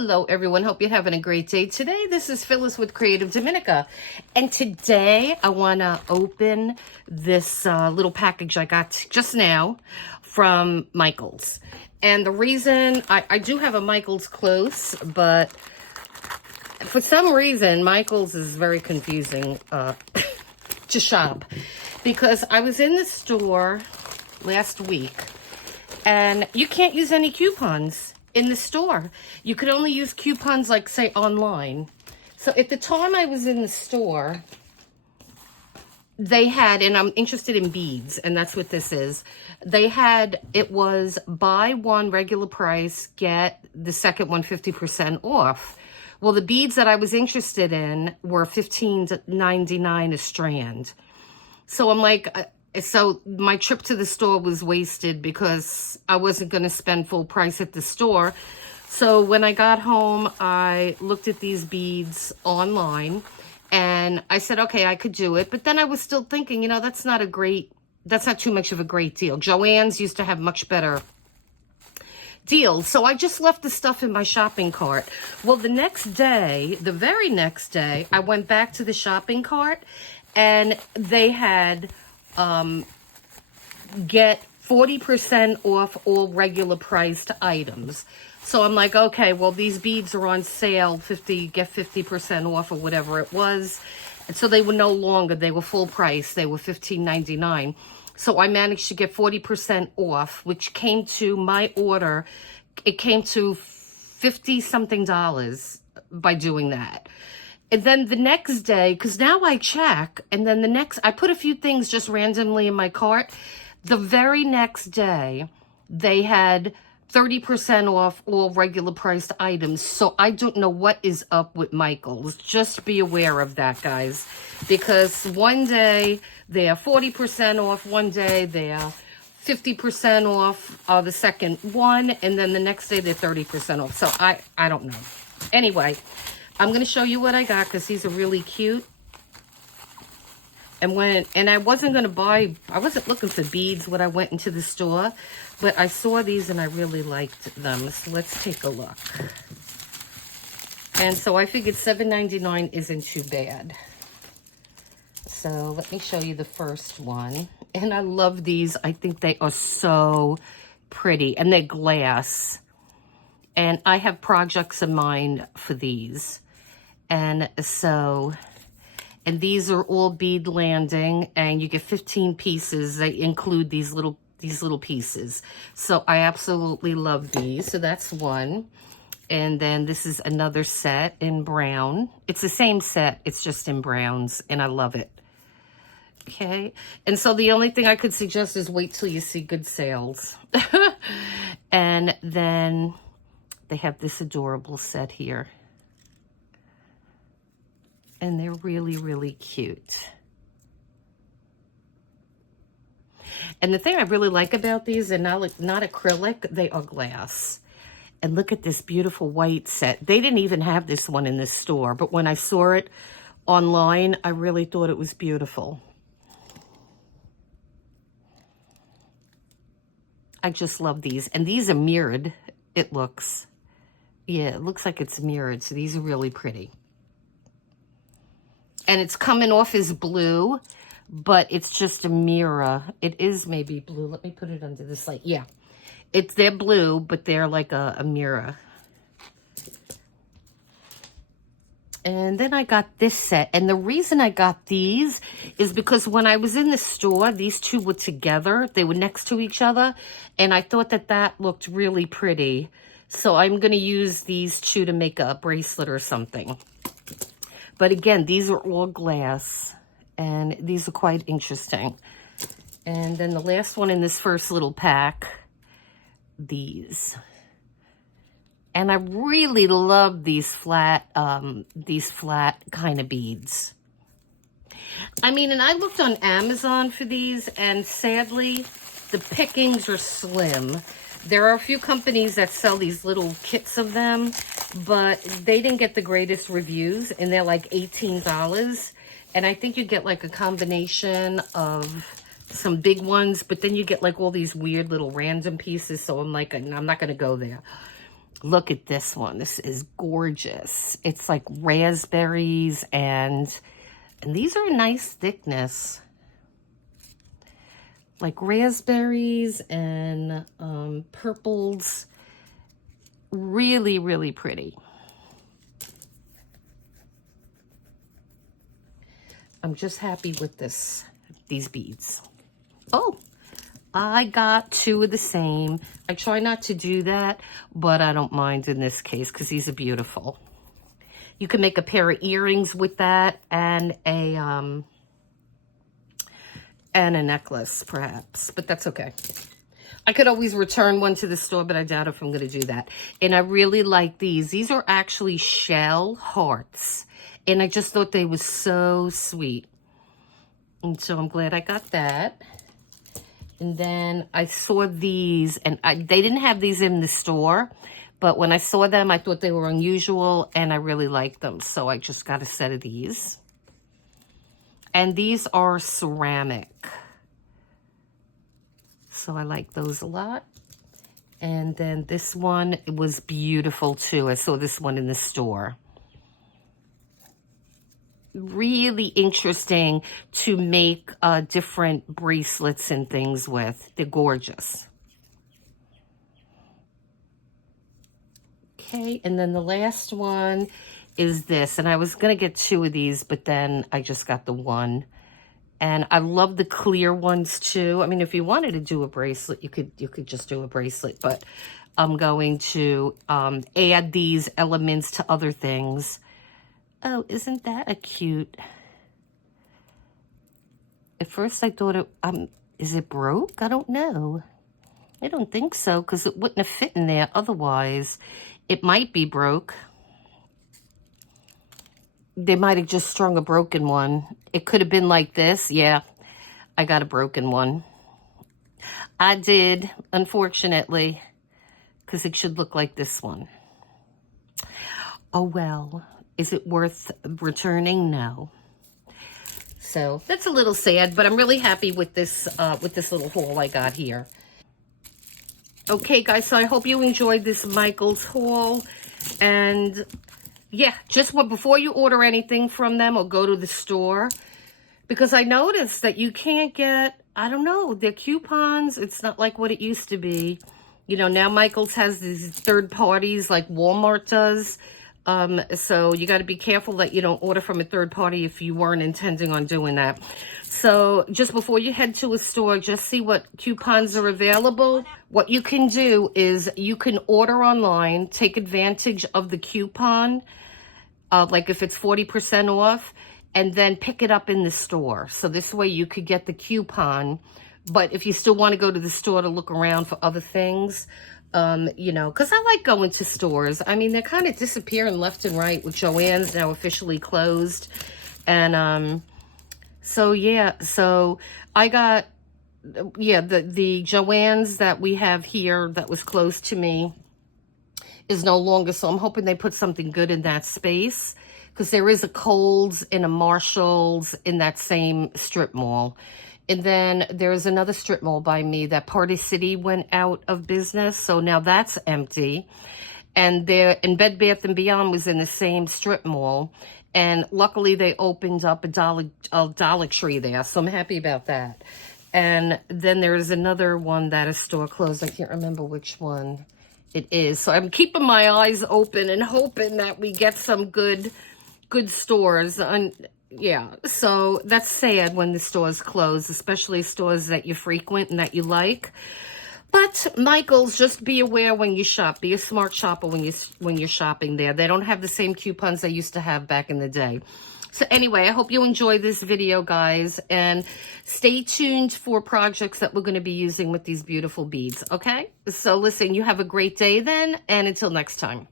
Hello everyone, hope you're having a great day. Today this is Phyllis with CreativeDomenica, and today I want to open this little package I got just now from Michaels. And the reason, I do have a Michaels close, but for some reason Michaels is very confusing to shop, because I was in the store last week and you can't use any coupons in the store. You could only use coupons, like, say, online. So at the time I was in the store, they had, and I'm interested in beads, and that's what this is. They had, it was buy one regular price, get the second one 50% off. Well, the beads that I was interested in were $15.99 a strand. So I'm like, so my trip to the store was wasted because I wasn't going to spend full price at the store. So when I got home, I looked at these beads online and I said, okay, I could do it. But then I was still thinking, you know, that's not too much of a great deal. Joann's used to have much better deals. So I just left the stuff in my shopping cart. Well, the very next day, I went back to the shopping cart and they had get 40% off all regular priced items. So I'm like, okay, well, these beads are on sale, get 50% off or whatever it was. And so they were no longer, they were full price. They were $15.99. So I managed to get 40% off, which came to my order. It came to $50-something by doing that. And then the next day, because now I check, and then I put a few things just randomly in my cart. The very next day, they had 30% off all regular priced items. So I don't know what is up with Michaels. Just be aware of that, guys. Because one day they are 40% off, one day they are 50% off the second one, and then the next day they're 30% off. So I don't know. Anyway, I'm going to show you what I got because these are really cute. And I wasn't looking for beads when I went into the store, but I saw these and I really liked them. So let's take a look. And so I figured $7.99 isn't too bad. So let me show you the first one. And I love these. I think they are so pretty, and they're glass. And I have projects in mind for these. And so, and these are all bead landing, and you get 15 pieces. They include these little pieces. So I absolutely love these. So that's one. And then this is another set in brown. It's the same set, it's just in browns, and I love it. Okay. And so the only thing I could suggest is wait till you see good sales. And then they have this adorable set here. And they're really, really cute. And the thing I really like about these, they're not acrylic, they are glass. And look at this beautiful white set. They didn't even have this one in the store, but when I saw it online, I really thought it was beautiful. I just love these. And these are mirrored, it looks. Yeah, it looks like it's mirrored, so these are really pretty. And it's coming off as blue, but it's just a mirror. It is maybe blue. Let me put it under this light. Yeah, they're blue, but they're like a mirror. And then I got this set. And the reason I got these is because when I was in the store, these two were together. They were next to each other. And I thought that looked really pretty. So I'm going to use these two to make a bracelet or something. But again, these are all glass, and these are quite interesting. And then the last one in this first little pack, these. And I really love these flat kind of beads. I mean, and I looked on Amazon for these, and sadly, the pickings are slim. There are a few companies that sell these little kits of them, but they didn't get the greatest reviews, and they're like $18. And I think you get like a combination of some big ones, but then you get like all these weird little random pieces. So I'm like, I'm not going to go there. Look at this one. This is gorgeous. It's like raspberries and these are a nice thickness. Like raspberries and purples. Really, really pretty. I'm just happy with these beads. Oh, I got 2 of the same. I try not to do that, but I don't mind in this case because these are beautiful. You can make a pair of earrings with that and a necklace, perhaps, but that's okay. I could always return one to the store, but I doubt if I'm going to do that. And I really like these. These are actually shell hearts, and I just thought they were so sweet. And so I'm glad I got that. And then I saw these, and they didn't have these in the store, but when I saw them, I thought they were unusual, and I really liked them. So I just got a set of these. And these are ceramic. So I like those a lot. And then this one, it was beautiful too. I saw this one in the store. Really interesting to make different bracelets and things with. They're gorgeous. Okay, and then the last one is this. And I was going to get 2 of these, but then I just got the one. And I love the clear ones too. I mean, if you wanted to do a bracelet, you could just do a bracelet. But I'm going to add these elements to other things. Oh, isn't that a cute? At first I thought it, is it broke? I don't know. I don't think so, because it wouldn't have fit in there otherwise. It might be broke. They might have just strung a broken one. It could have been like this. Yeah, I got a broken one. I did, unfortunately, because it should look like this one. Oh, well. Is it worth returning? No. So that's a little sad, but I'm really happy with this little haul I got here. Okay, guys, so I hope you enjoyed this Michael's haul. And yeah, just before you order anything from them or go to the store, because I noticed that you can't get, I don't know, their coupons. It's not like what it used to be. You know, now Michael's has these third parties like Walmart does. So you got to be careful that you don't order from a third party if you weren't intending on doing that. So just before you head to a store, just see what coupons are available. What you can do is you can order online, take advantage of the coupon, like if it's 40% off, and then pick it up in the store. So this way you could get the coupon, but if you still want to go to the store to look around for other things, you know, because I like going to stores. I mean, they're kind of disappearing left and right with Joann's now officially closed. And so, yeah, so I got, yeah, the Joann's that we have here that was close to me is no longer. So I'm hoping they put something good in that space, because there is a Kohl's and a Marshall's in that same strip mall. And then there's another strip mall by me that Party City went out of business. So now that's empty. And Bed Bath & Beyond was in the same strip mall. And luckily they opened up a Dollar Tree there. So I'm happy about that. And then there's another one that is store closed. I can't remember which one it is. So I'm keeping my eyes open and hoping that we get some good stores. And yeah, so that's sad when the stores close, especially stores that you frequent and that you like. But Michael's, just be aware when you shop. Be a smart shopper when you're shopping there. They don't have the same coupons they used to have back in the day. So anyway, I hope you enjoyed this video, guys, and stay tuned for projects that we're going to be using with these beautiful beads, okay? So listen, you have a great day then, and until next time.